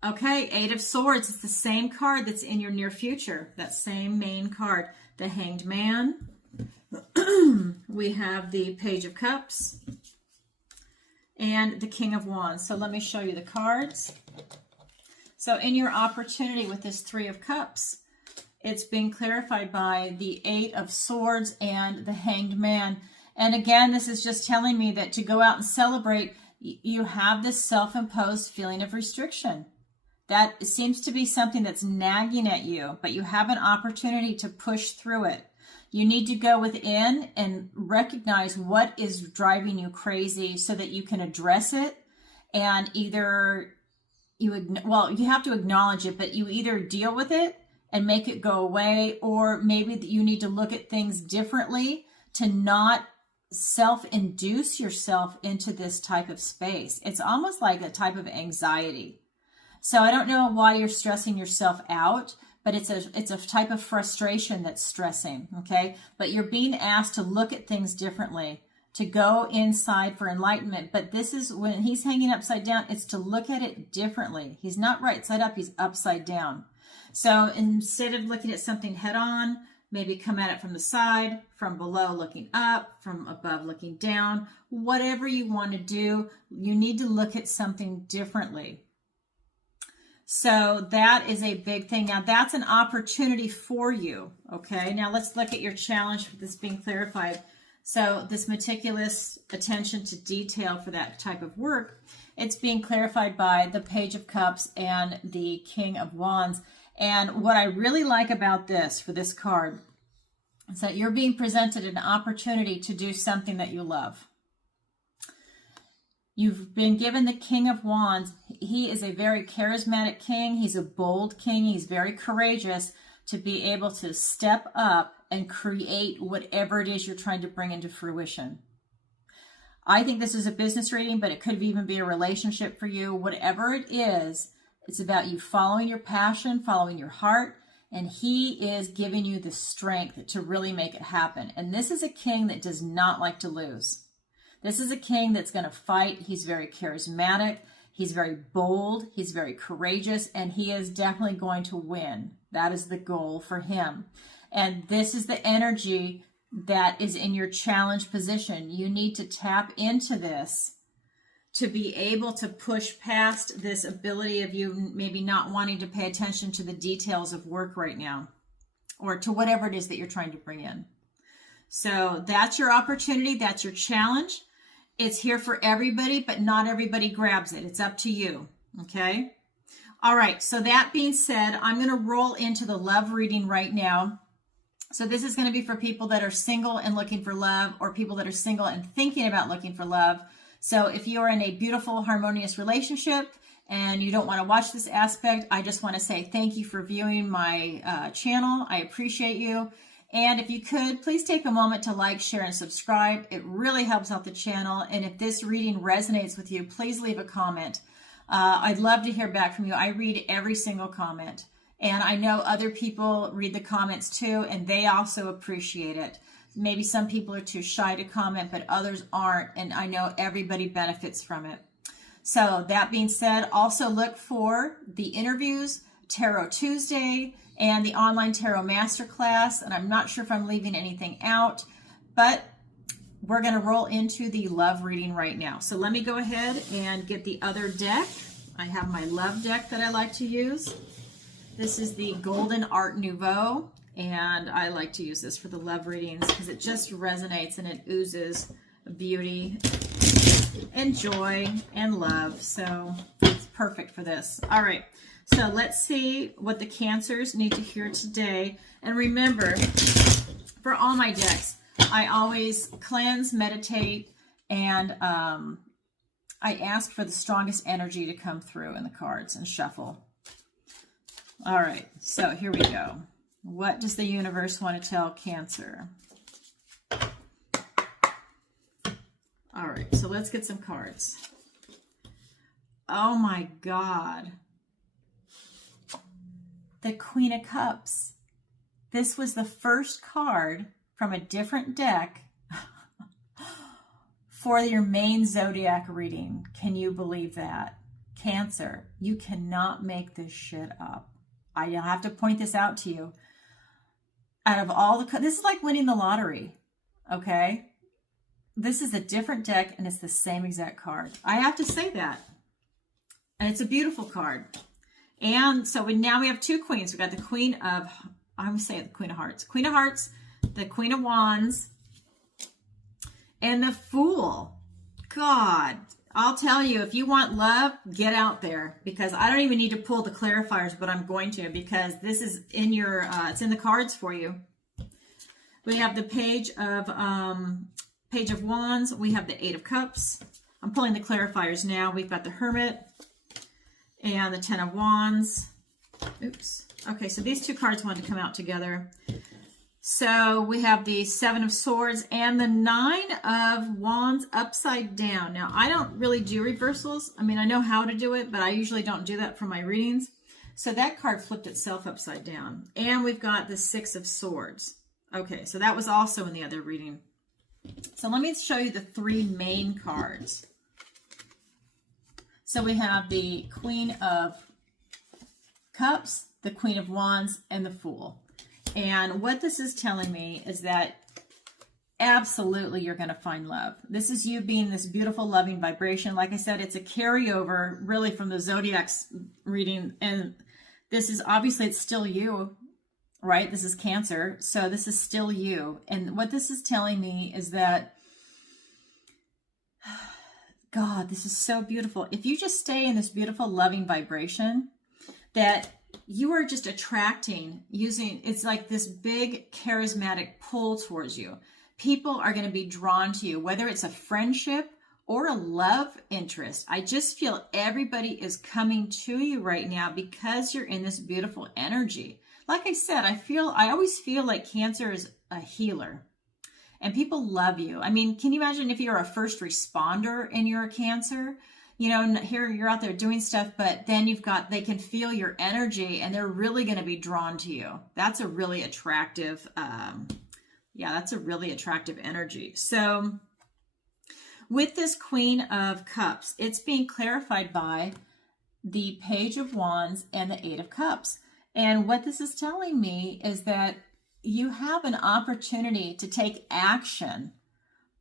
Okay, 8 of Swords. It's the same card that's in your near future. That same main card. The Hanged Man. We have the Page of Cups. And the King of Wands. So let me show you the cards. So in your opportunity with this 3 of Cups, it's being clarified by the 8 of Swords and the Hanged Man. And again, this is just telling me that to go out and celebrate, you have this self-imposed feeling of restriction. That seems to be something that's nagging at you, but you have an opportunity to push through it. You need to go within and recognize what is driving you crazy so that you can address it. And either you have to acknowledge it, but you either deal with it and make it go away, or maybe you need to look at things differently to not self-induce yourself into this type of space. It's almost like a type of anxiety. So I don't know why you're stressing yourself out, but it's a type of frustration that's stressing, okay? But you're being asked to look at things differently, to go inside for enlightenment. But this is when he's hanging upside down, it's to look at it differently. He's not right side up, he's upside down. So instead of looking at something head on, maybe come at it from the side, from below looking up, from above looking down. Whatever you want to do, you need to look at something differently. So that is a big thing. Now that's an opportunity for you, okay? Now let's look at your challenge with this being clarified. So this meticulous attention to detail for that type of work, it's being clarified by the Page of Cups and the King of Wands. And what I really like about this, for this card, is that you're being presented an opportunity to do something that you love. You've been given the King of Wands. He is a very charismatic king. He's a bold king. He's very courageous to be able to step up and create whatever it is you're trying to bring into fruition. I think this is a business reading, but it could even be a relationship for you. Whatever it is, it's about you following your passion, following your heart, and he is giving you the strength to really make it happen. And this is a king that does not like to lose. This is a king that's going to fight. He's very charismatic. He's very bold. He's very courageous, and he is definitely going to win. That is the goal for him. And this is the energy that is in your challenge position. You need to tap into this to be able to push past this ability of you maybe not wanting to pay attention to the details of work right now, or to whatever it is that you're trying to bring in. So that's your opportunity. That's your challenge. It's here for everybody, but not everybody grabs it. It's up to you. Okay. All right. So that being said, I'm going to roll into the love reading right now. So this is going to be for people that are single and looking for love, or people that are single and thinking about looking for love. So if you're in a beautiful, harmonious relationship and you don't want to watch this aspect, I just want to say thank you for viewing my channel. I appreciate you. And if you could, please take a moment to like, share, and subscribe. It really helps out the channel. And if this reading resonates with you, please leave a comment. I'd love to hear back from you. I read every single comment. And I know other people read the comments too, and they also appreciate it. Maybe some people are too shy to comment, but others aren't. And I know everybody benefits from it. So that being said, also look for the interviews, Tarot Tuesday, and the online tarot masterclass. And I'm not sure if I'm leaving anything out, but we're going to roll into the love reading right now. So let me go ahead and get the other deck. I have my love deck that I like to use. This is the Golden Art Nouveau, and I like to use this for the love readings because it just resonates and it oozes beauty and joy and love. So it's perfect for this. All right. So let's see what the Cancers need to hear today. And remember, for all my decks, I always cleanse, meditate, and I ask for the strongest energy to come through in the cards and shuffle. All right, so here we go. What does the universe want to tell Cancer? All right, so let's get some cards. Oh my God. The Queen of Cups. This was the first card from a different deck for your main zodiac reading. Can you believe that? Cancer, you cannot make this shit up. I have to point this out to you. Out of all the, this is like winning the lottery, okay? This is a different deck and it's the same exact card. I have to say that. And it's a beautiful card. And so now we have two queens. We got the Queen of, I'm going to say it, the Queen of Hearts. Queen of Hearts, the Queen of Wands, and the Fool. God, I'll tell you, if you want love, get out there, because I don't even need to pull the clarifiers, but I'm going to, because this is in your, it's in the cards for you. We have the Page of Wands. We have the Eight of Cups. I'm pulling the clarifiers now. We've got the Hermit and the Ten of Wands. Oops. Okay, so these two cards wanted to come out together. So we have the Seven of Swords and the Nine of Wands upside down. Now, I don't really do reversals. I mean, I know how to do it, but I usually don't do that for my readings. So that card flipped itself upside down. And we've got the Six of Swords. Okay, so that was also in the other reading. So let me show you the three main cards. So we have the Queen of Cups, the Queen of Wands, and the Fool. And what this is telling me is that absolutely you're going to find love. This is you being this beautiful, loving vibration. Like I said, it's a carryover really from the Zodiac's reading. And this is obviously, it's still you, right? This is Cancer. So this is still you. And what this is telling me is that, God, this is so beautiful. If you just stay in this beautiful, loving vibration, that you are just attracting, it's like this big charismatic pull towards you. People are going to be drawn to you, whether it's a friendship or a love interest. I just feel everybody is coming to you right now because you're in this beautiful energy. Like I said, I always feel like Cancer is a healer and people love you. I mean, can you imagine if you're a first responder and you're a Cancer? You know, here you're out there doing stuff, but then they can feel your energy and they're really going to be drawn to you. That's a really attractive, that's a really attractive energy. So with this Queen of Cups, it's being clarified by the Page of Wands and the Eight of Cups. And what this is telling me is that you have an opportunity to take action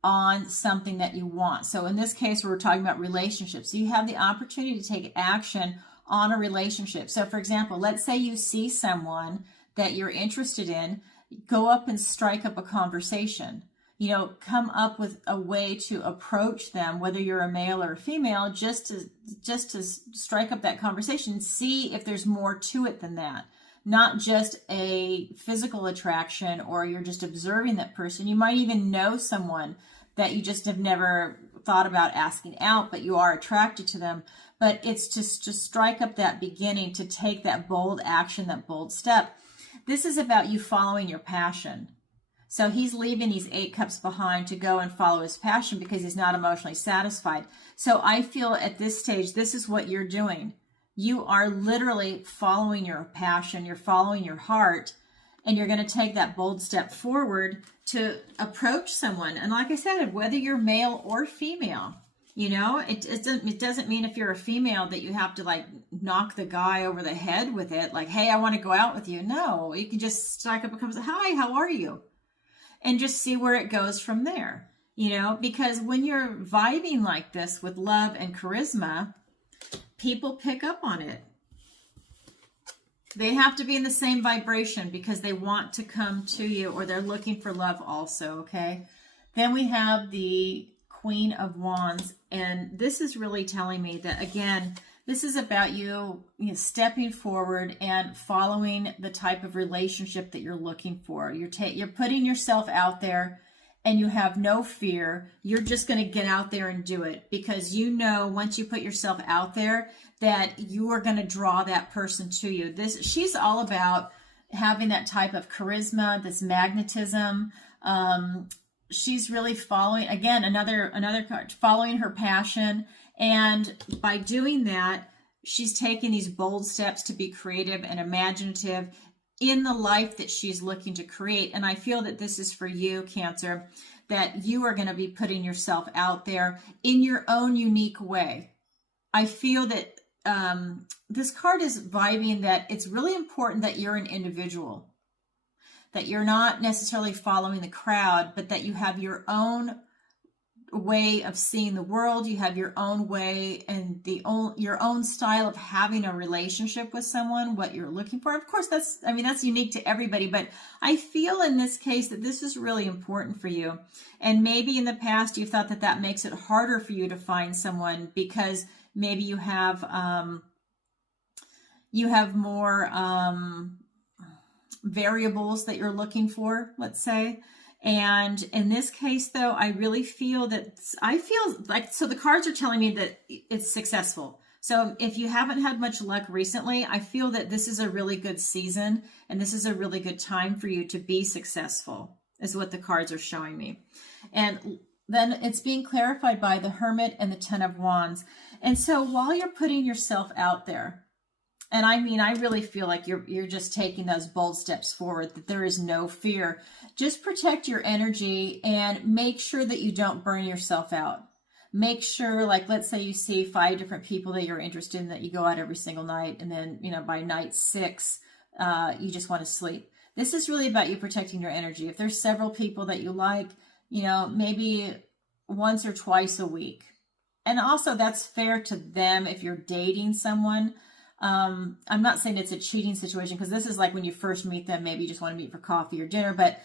on something that you want. So in this case, we're talking about relationships. So you have the opportunity to take action on a relationship. So for example, let's say you see someone that you're interested in. go up and strike up a conversation. You know, come up with a way to approach them, whether you're a male or a female, just to strike up that conversation. See if there's more to it than that. Not just a physical attraction, or you're just observing that person. You might even know someone that you just have never thought about asking out, but you are attracted to them. But it's just to strike up that beginning, to take that bold action, that bold step. This is about you following your passion. So he's leaving these 8 cups behind to go and follow his passion because he's not emotionally satisfied. So I feel at this stage, this is what you're doing. You are literally following your passion. You're following your heart, and you're going to take that bold step forward to approach someone. And like I said, whether you're male or female, you know, it doesn't mean if you're a female that you have to like knock the guy over the head with it. Like, hey, I want to go out with you. No, you can just strike up a conversation. Hi, how are you? And just see where it goes from there, you know, because when you're vibing like this with love and charisma, people pick up on it. They have to be in the same vibration because they want to come to you, or they're looking for love also, okay? Then we have the Queen of Wands, and this is really telling me that, again, this is about you know, stepping forward and following the type of relationship that you're looking for. You're putting yourself out there, and you have no fear. You're just going to get out there and do it because you know once you put yourself out there that you are going to draw that person to you. She's all about having that type of charisma, this magnetism. She's really following, again, another card, following her passion. And by doing that, she's taking these bold steps to be creative and imaginative in the life that she's looking to create. And I feel that this is for you, Cancer, that you are going to be putting yourself out there in your own unique way. I feel that this card is vibing that it's really important that you're an individual, that you're not necessarily following the crowd, but that you have your own way of seeing the world. You have your own way and your own style of having a relationship with someone, what you're looking for. Of course, that's unique to everybody, but I feel in this case that this is really important for you. And maybe in the past you've thought that makes it harder for you to find someone because maybe you have more variables that you're looking for, let's say. And in this case, though, I really feel that so the cards are telling me that it's successful. So if you haven't had much luck recently, I feel that this is a really good season and this is a really good time for you to be successful, is what the cards are showing me. And then it's being clarified by the Hermit and the Ten of Wands. And so while you're putting yourself out there, and I mean, I really feel like you're just taking those bold steps forward, that there is no fear. Just protect your energy and make sure that you don't burn yourself out. Make sure, like, let's say you see 5 different people that you're interested in, that you go out every single night, and then, you know, by night 6, you just want to sleep. This is really about you protecting your energy. If there's several people that you like, you know, maybe once or twice a week. And also that's fair to them if you're dating someone. I'm not saying it's a cheating situation, because this is like when you first meet them, maybe you just want to meet for coffee or dinner, but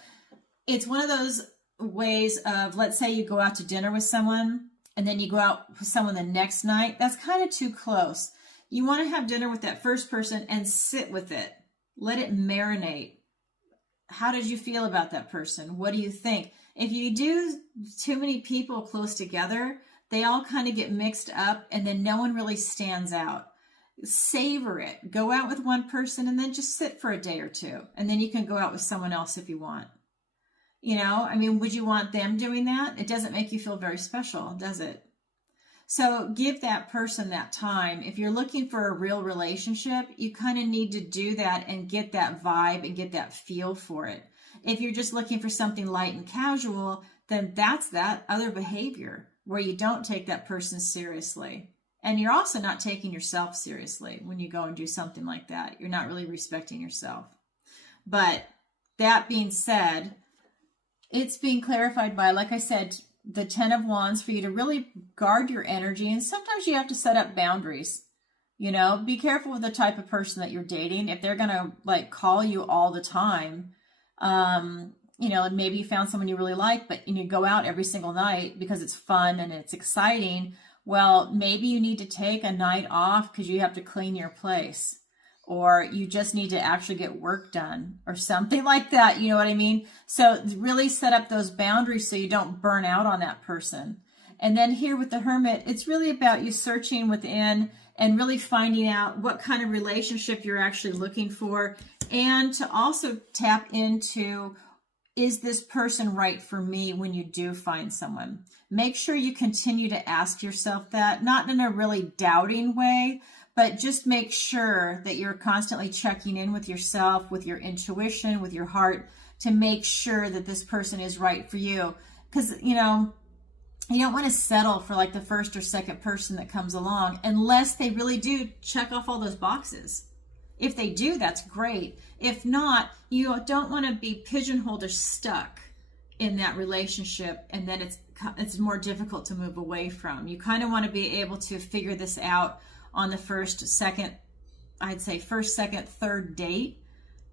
it's one of those ways of, let's say you go out to dinner with someone and then you go out with someone the next night. That's kind of too close. You want to have dinner with that first person and sit with it. Let it marinate. How did you feel about that person? What do you think? If you do too many people close together, they all kind of get mixed up and then no one really stands out. Savor it. Go out with one person and then just sit for a day or two. And then you can go out with someone else if you want. You know, I mean, would you want them doing that? It doesn't make you feel very special, does it? So give that person that time. If you're looking for a real relationship, you kind of need to do that and get that vibe and get that feel for it. If you're just looking for something light and casual, then that's that other behavior where you don't take that person seriously. And you're also not taking yourself seriously when you go and do something like that. You're not really respecting yourself. But that being said, it's being clarified by, like I said, the Ten of Wands, for you to really guard your energy. And sometimes you have to set up boundaries. You know, be careful with the type of person that you're dating. If they're going to like call you all the time, You know, maybe you found someone you really like, but you go out every single night because it's fun and it's exciting. Well, maybe you need to take a night off because you have to clean your place, or you just need to actually get work done or something like that. You know what I mean? So really set up those boundaries so you don't burn out on that person. And then here with the Hermit, it's really about you searching within and really finding out what kind of relationship you're actually looking for, and to also tap into, is this person right for me when you do find someone? Make sure you continue to ask yourself that, not in a really doubting way, but just make sure that you're constantly checking in with yourself, with your intuition, with your heart, to make sure that this person is right for you. Because, you know, you don't want to settle for like the first or second person that comes along unless they really do check off all those boxes. If they do, that's great. If not, you don't want to be pigeonholed or stuck in that relationship, and then it's more difficult to move away from. You kind of want to be able to figure this out on the first, second, third date.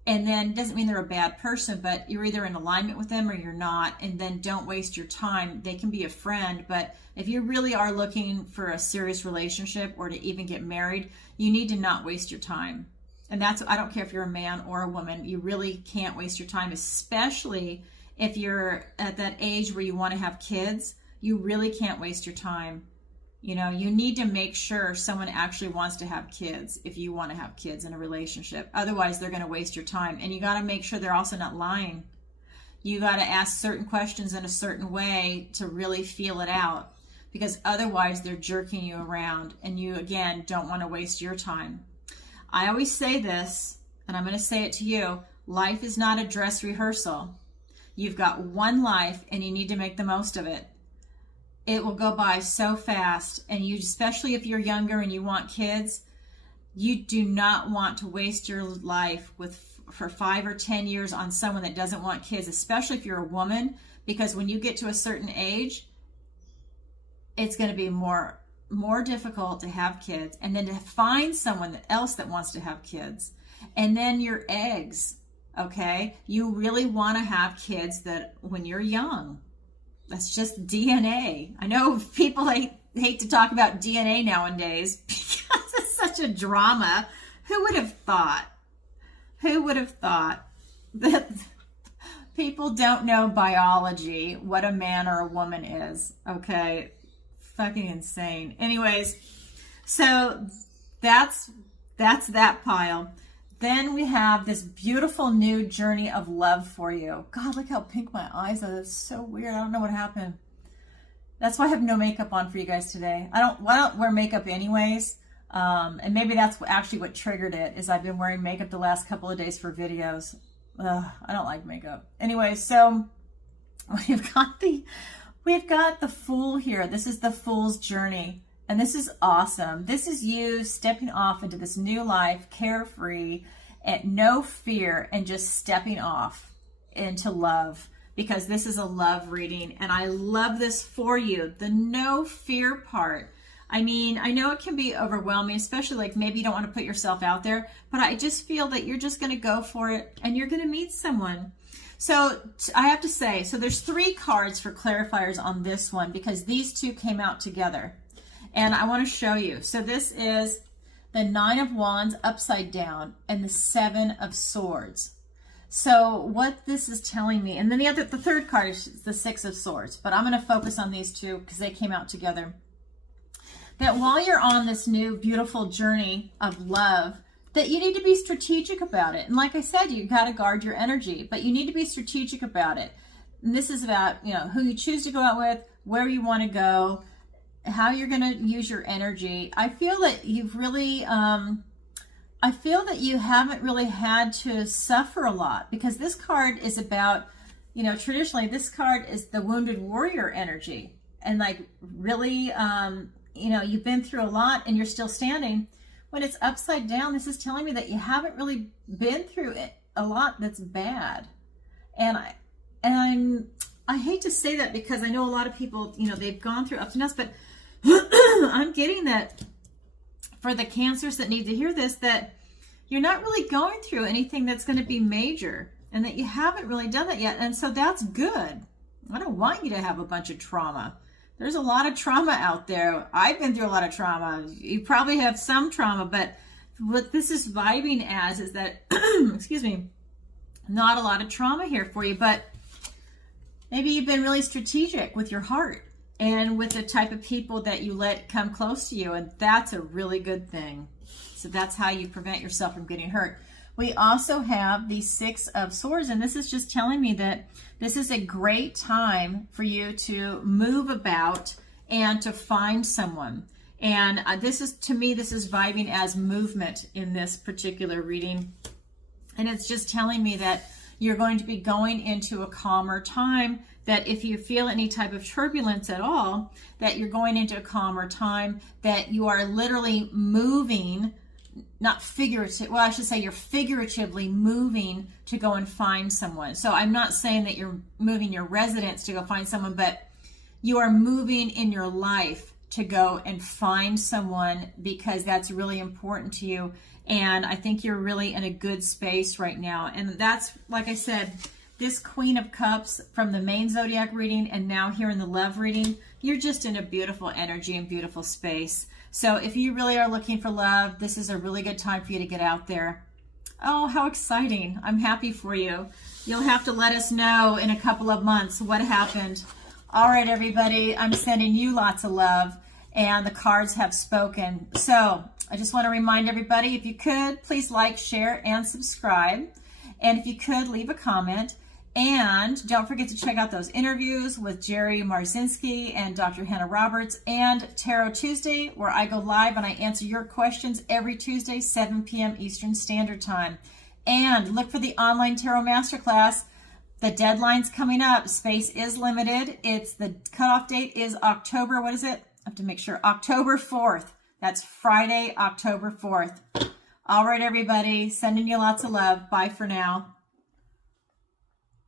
And then it doesn't mean they're a bad person, but you're either in alignment with them or you're not. And then don't waste your time. They can be a friend, but if you really are looking for a serious relationship or to even get married, you need to not waste your time. And that's, I don't care if you're a man or a woman, you really can't waste your time, especially if you're at that age where you want to have kids. You really can't waste your time. You know, you need to make sure someone actually wants to have kids if you want to have kids in a relationship. Otherwise, they're going to waste your time. And you got to make sure they're also not lying. You got to ask certain questions in a certain way to really feel it out, because otherwise they're jerking you around, and you, again, don't want to waste your time. I always say this, and I'm going to say it to you. Life is not a dress rehearsal. You've got one life, and you need to make the most of it. It will go by so fast, and you, especially if you're younger and you want kids, you do not want to waste your life for 5 or 10 years on someone that doesn't want kids, especially if you're a woman, because when you get to a certain age, it's going to be more difficult to have kids, and then to find someone else that wants to have kids. And then your eggs, okay? You really want to have kids that when you're young. That's just DNA. I know people hate to talk about DNA nowadays because it's such a drama. Who would have thought? Who would have thought that people don't know biology, what a man or a woman is? Okay, fucking insane. Anyways, so that's that pile. Then we have this beautiful new journey of love for you. God, look how pink my eyes are. That's so weird. I don't know what happened. That's why I have no makeup on for you guys today. I don't wear makeup anyways. And maybe that's actually what triggered it, is I've been wearing makeup the last couple of days for videos. I don't like makeup. Anyway, so we've got the Fool here. This is the Fool's journey. And this is awesome. This is you stepping off into this new life, carefree, and no fear, and just stepping off into love, because this is a love reading. And I love this for you. The no fear part. I mean, I know it can be overwhelming, especially like maybe you don't want to put yourself out there, but I just feel that you're just going to go for it and you're going to meet someone. So I have to say, so there's 3 cards for clarifiers on this one, because these two came out together. And I want to show you. So this is the 9 of Wands upside down and the 7 of Swords. So what this is telling me, and then the third card is the 6 of Swords, but I'm going to focus on these two because they came out together. That while you're on this new beautiful journey of love, that you need to be strategic about it. And like I said, you got to guard your energy, but you need to be strategic about it. And this is about, you know, who you choose to go out with, where you want to go, how you're going to use your energy. I feel that you've really, I feel that you haven't really had to suffer a lot, because this card is about, you know, traditionally this card is the wounded warrior energy. And like really, you know, you've been through a lot and you're still standing. When it's upside down, this is telling me that you haven't really been through a lot that's bad. And I hate to say that, because I know a lot of people, you know, they've gone through ups and downs, but I'm getting that for the Cancers that need to hear this, that you're not really going through anything that's going to be major. and that you haven't really done that yet. And so that's good. I don't want you to have a bunch of trauma. There's a lot of trauma out there. I've been through a lot of trauma. You probably have some trauma, but what this is vibing as is that, excuse me, not a lot of trauma here for you, but maybe you've been really strategic with your heart and with the type of people that you let come close to you, and that's a really good thing. So that's how you prevent yourself from getting hurt. We also have the Six of Swords, and this is just telling me that this is a great time for you to move about and to find someone. And this is, to me, this is vibing as movement in this particular reading. And it's just telling me that you're going to be going into a calmer time, that if you feel any type of turbulence at all, that you're going into a calmer time, that you are literally moving, not figurative, well, I should say you're figuratively moving to go and find someone. So I'm not saying that you're moving your residence to go find someone, but you are moving in your life to go and find someone because that's really important to you. And I think you're really in a good space right now. And that's, like I said, this Queen of Cups from the main zodiac reading and now here in the love reading, you're just in a beautiful energy and beautiful space. So if you really are looking for love, this is a really good time for you to get out there. Oh, how exciting. I'm happy for you. You'll have to let us know in a couple of months what happened. All right, everybody, I'm sending you lots of love, and the cards have spoken. So I just want to remind everybody, if you could, please like, share, and subscribe. And if you could, leave a comment. And don't forget to check out those interviews with Jerry Marzinski and Dr. Hannah Roberts and Tarot Tuesday, where I go live and I answer your questions every Tuesday, 7 p.m. Eastern Standard Time. And look for the online Tarot Masterclass. The deadline's coming up. Space is limited. It's the cutoff date is October, what is it? I have to make sure. October 4th. That's Friday, October 4th. All right, everybody. Sending you lots of love. Bye for now.